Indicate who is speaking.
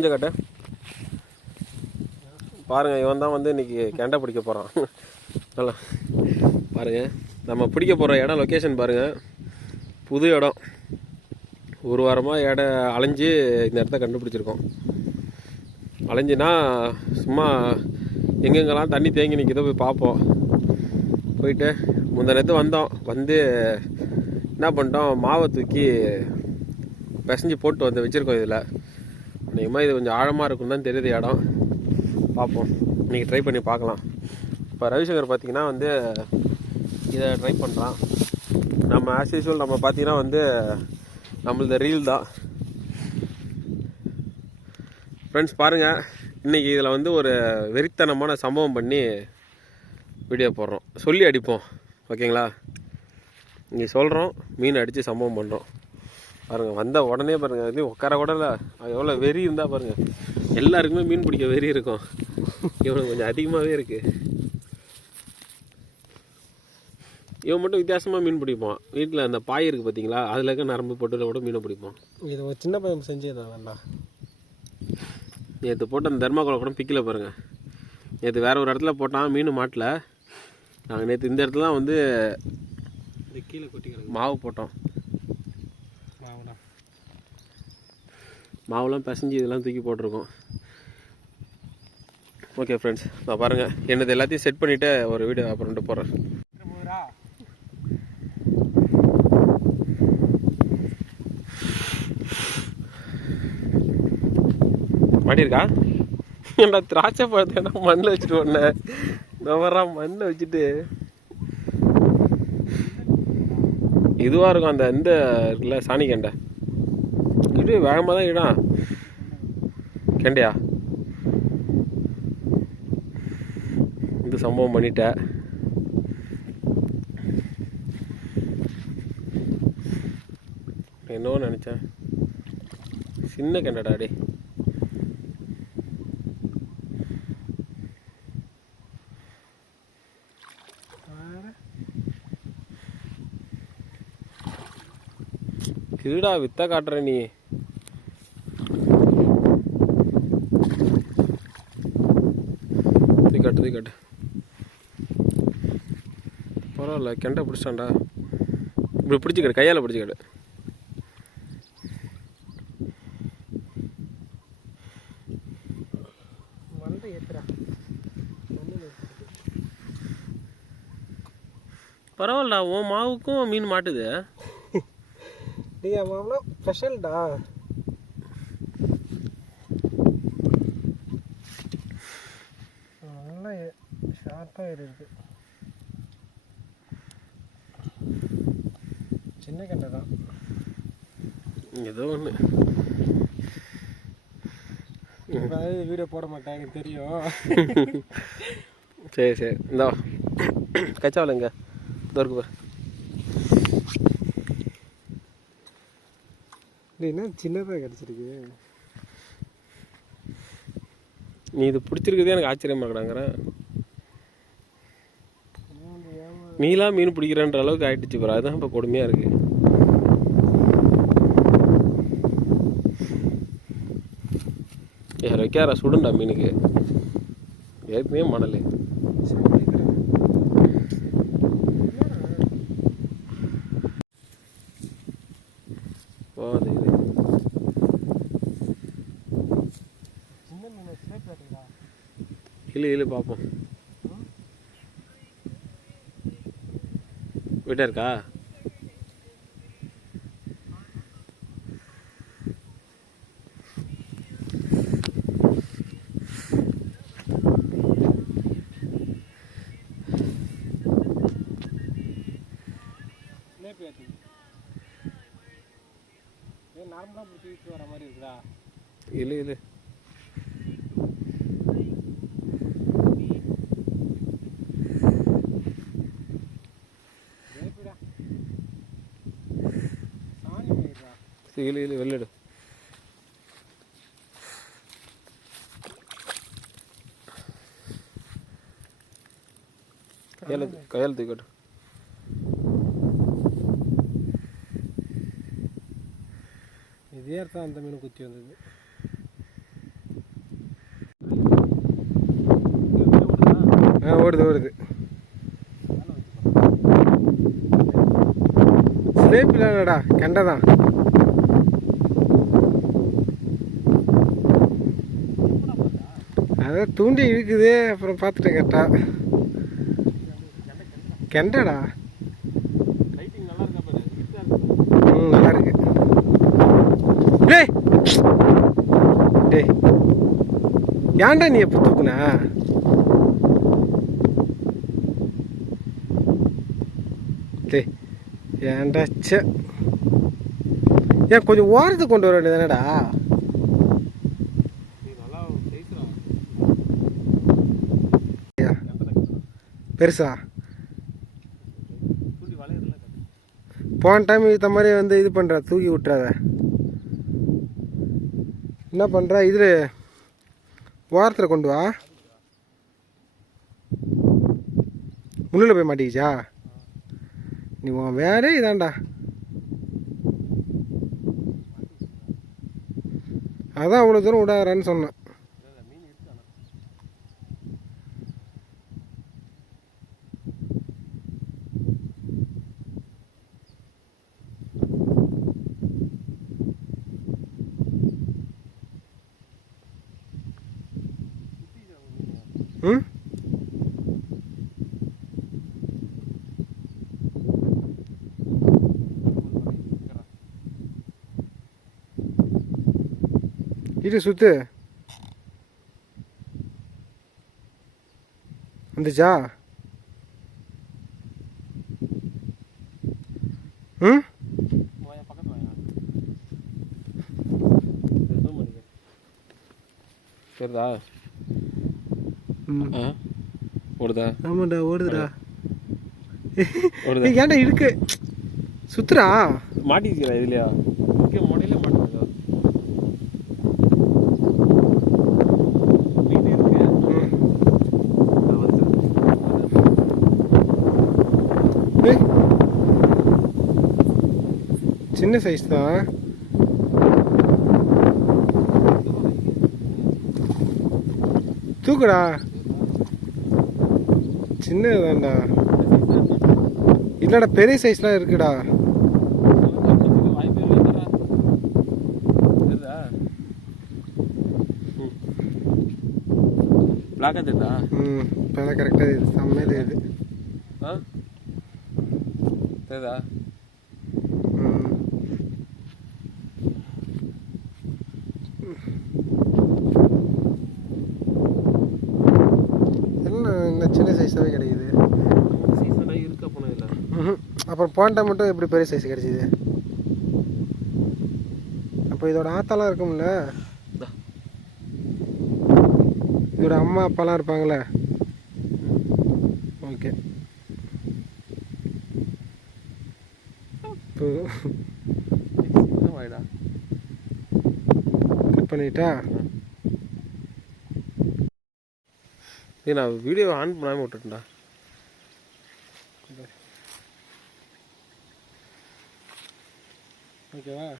Speaker 1: மூஞ்ச காட்டு. பாருங்க இவன் தான் வந்து இன்னைக்கு கெண்டை பிடிக்க போகிறான் நல்லா பாருங்கள் நம்ம பிடிக்க போகிற இடம் லொக்கேஷன் பாருங்கள் புது இடம். ஒரு வாரமாக இடம் அலைஞ்சு இந்த இடத்த கண்டுபிடிச்சிருக்கோம். அலைஞ்சுனா சும்மா எங்கெங்கெல்லாம் தண்ணி தேங்கி நிற்கிதோ போய் பார்ப்போம். போயிட்டு முந்த நேரத்து வந்தோம். வந்து என்ன பண்ணிட்டோம்? மாவை தூக்கி பிசைஞ்சு போட்டு வந்து வச்சுருக்கோம் இதில். அநேகமாக இது கொஞ்சம் ஆழமாக இருக்கும்னு தான் தெரியுது இடம். பார்ப்போம். இன்றைக்கி ட்ரை பண்ணி பார்க்கலாம். இப்போ ரவிசங்கர் பார்த்திங்கன்னா வந்து இதை ட்ரை பண்ணுறான் நம்ம ஆஸ் யூஸ்வல் நம்ம பார்த்தீங்கன்னா வந்து நம்மளது ரீல் தான். ஃப்ரெண்ட்ஸ் பாருங்கள் இன்றைக்கி இதில் வந்து ஒரு வெறித்தனமான சம்பவம் பண்ணி வீடியோ போடுறோம். சொல்லி அடிப்போம். ஓகேங்களா? இங்கே சொல்கிறோம் மீன் அடித்து சம்பவம் பண்ணுறோம் பாருங்கள் வந்த உடனே பாருங்கள் இது உட்கார கூட இல்லை. எவ்வளோ வெறி இருந்தால் பாருங்கள் எல்லாருக்குமே மீன் பிடிக்க வெறி இருக்கும். இவனுக்கு கொஞ்சம் அதிகமாகவே இருக்குது இவன் மட்டும் வித்தியாசமாக மீன் பிடிப்பான். வீட்டில் அந்த பாய் இருக்குது பார்த்தீங்களா அதில் இருக்க நரம்பு போட்டு கூட மீனை பிடிப்பான்.
Speaker 2: இது ஒரு சின்ன பையன் செஞ்சதுதான் வேண்டா.
Speaker 1: நேற்று போட்ட அந்த தர்மாக்கோலை கூட பிக்கல பாருங்கள் நேற்று வேற ஒரு இடத்துல போட்டான் மீன் மாட்டல. நாங்கள் நேற்று இந்த இடத்துல தான் வந்து
Speaker 2: கீழே கொட்டி
Speaker 1: மாவு போட்டோம்.
Speaker 2: மாவுடா
Speaker 1: மாவுலாம் பிசைஞ்சு இதெல்லாம் தூக்கி போட்டிருக்கோம். ஓகே ஃப்ரெண்ட்ஸ் நான் பாருங்கள் என்னது எல்லாத்தையும் செட் பண்ணிவிட்டு ஒரு வீடியோ அப்புறம்ட்டு போடுறேன் மாட்டியிருக்கா ஏன்டா திராட்சை பழத்தை என்ன மண்ணில் வச்சுட்டு ஒன்று நவரா மண்ணில் வச்சுட்டு. இதுவாக இருக்கும் அந்த இந்த இருக்குல்ல சாணி கெண்டை. இப்படி வேகமாக தான் இடம் கெண்டையா? இந்த சம்பவம் பண்ணிட்ட. என்னவோ நினச்சேன். சின்ன கெண்டடா டே கிரீடா வித்த காட்டுற நீ. தூக்கி காட்டு தூக்கி காட்டு. பரவாயில்ல கெண்டை பிடிச்சான்டா. இப்படி பிடிச்சிக்கிடு கையால் பிடிச்சிக்கிடு
Speaker 2: வந்து ஏத்துறா
Speaker 1: பரவாயில்லடா உன் மாவுக்கும் மீன் மாட்டுது.
Speaker 2: மாவுனா ஸ்பெஷல்டா? நல்லா ஷார்ட்டாக இருக்கு. சின்ன கண்டை தான்.
Speaker 1: ஏதோ ஒன்று
Speaker 2: அதாவது வீடியோ போட மாட்டேன் எனக்கு தெரியும்.
Speaker 1: சரி சரி. இந்தா. கச்சாவில் எங்க தோற்கு பாரு.
Speaker 2: இல்லைன்னா என்ன சின்னதாக கிடச்சிருக்கு?
Speaker 1: நீ இது பிடிச்சிருக்கிறதே எனக்கு ஆச்சரியமாக இருக்கிறாங்கிறேன் நீலாம் மீன் பிடிக்கிறன்ற அளவுக்கு ஆகிடுச்சு ப்ரோ. அதுதான் இப்போ கொடுமையாக இருக்கு. ஏ வைக்காரா சுடுண்டா மீனுக்கு. ஏற்கனவே மணல் போகுது இது
Speaker 2: சின்ன மீன் ஸ்லேட் பார்த்தீங்களா
Speaker 1: இழு இழு பார்ப்போம் வீட்டா இருக்கா?
Speaker 2: நார்மலாக பிடிச்சி வர மாதிரி இருக்குதா
Speaker 1: இழு இழு இழு இழு வெளியிடு கையால் கையால் தூக்கட்டும்
Speaker 2: இதே அந்த மீன் குத்தி வந்தது.
Speaker 3: ஓடுது ஓடுது. ஸ்லேப் இல்லைடா கெண்டை தான். அதான் தூண்டி இழுக்குது அப்புறம் பார்த்துட்டேன் கேட்டா கெண்டடா?
Speaker 2: நல்லா இருக்கா இருக்கு
Speaker 3: ம் நல்லா இருக்கு. டே டே ஏன்டா நீ எப்போ தூக்குனா? டே ஏன்டா ச்சே. ஏன் கொஞ்சம் ஓரத்துக்கு கொண்டு வர வேண்டியதானடா
Speaker 2: நீ நல்லா பேசுறா
Speaker 3: ஐயா, பெருசா? போன டைம் இந்த மாதிரி வந்து இது பண்ணுற தூக்கி விட்டுறாத. என்ன பண்ணுற இதில் ஓரத்தில் கொண்டு வா. முள்ளில் போய் மாட்டிக்கிச்சா? நீ உன் வேறே இதான்டா. அதான் அவ்வளோ தூரம் விடாதறான்னு சொன்னேன்
Speaker 2: மீன் இருக்கு ஆனா
Speaker 3: ம் இரு சுத்து. வந்துச்சா? ம்?
Speaker 1: சரிதா ஓடுதா?
Speaker 3: ஆமாண்டா ஓடுதுடா.
Speaker 1: ஓடுதா?
Speaker 3: ஏன்டா இருக்கு சுத்துறா.
Speaker 1: மாட்டிக்கிறா இதுலையா
Speaker 2: இங்கே முனையில மாட்டுவாங்க மீன் இருக்கு
Speaker 3: ம்.
Speaker 2: நான் வந்து
Speaker 3: ஏய். சின்ன சைஸ் தான். தூக்குடா. சின்னதான்டா இல்லடா பெரிய சைஸ்லாம் இருக்குடா.
Speaker 2: இல்லைடா தெரியுதா?
Speaker 1: தெரியுதா
Speaker 3: ம் இப்போ கரெக்டாக இது செம்மையில இது
Speaker 1: ஆ? தெரியுதா
Speaker 3: ம் என்ன இந்த சின்ன சைஸாகவே கிடைக்குது.
Speaker 2: சீசனாக இருக்கு இல்லை.
Speaker 3: ம்ஹும். அப்புறம் போன டைம் மட்டும் எப்படி பெரிய சைஸ் கிடைச்சிது? அப்போ இதோட ஆத்தாலாம் இருக்கும்ல. இதோட அம்மா அப்பாலாம் இருப்பாங்களே ஓகே இப்போ கட் பண்ணிட்டா?
Speaker 1: ஏய் நான் வீடியோ ஆன் பண்ணாமல் விட்டுட்டேன்டா.
Speaker 3: ஓகேவா?